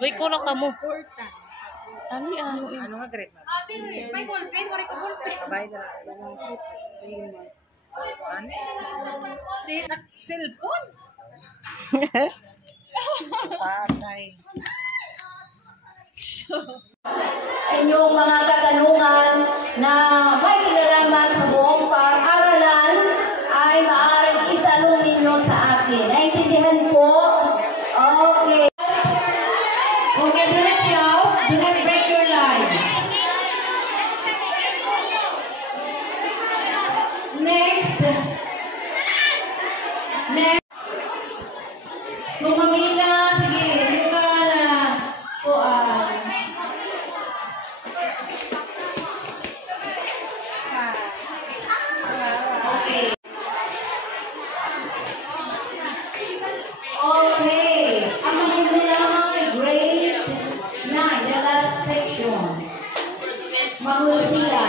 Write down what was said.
Wait ko lang ka mo. Ano yan? Ano nga grade mo? May ballpen, wala ko ballpen. Abay na. Ano? Cellphone? Patay. Inyong mga katanungan na may kinalaman sa buong paaralan ay maaaring itanong ninyo sa akin. Naintindihan po? Okay. Okay, do not break your line. Next. Kung mamila, sige, yung ka na po okay. Okay. Ang mamila ay grade 9, the last section. Mahusila.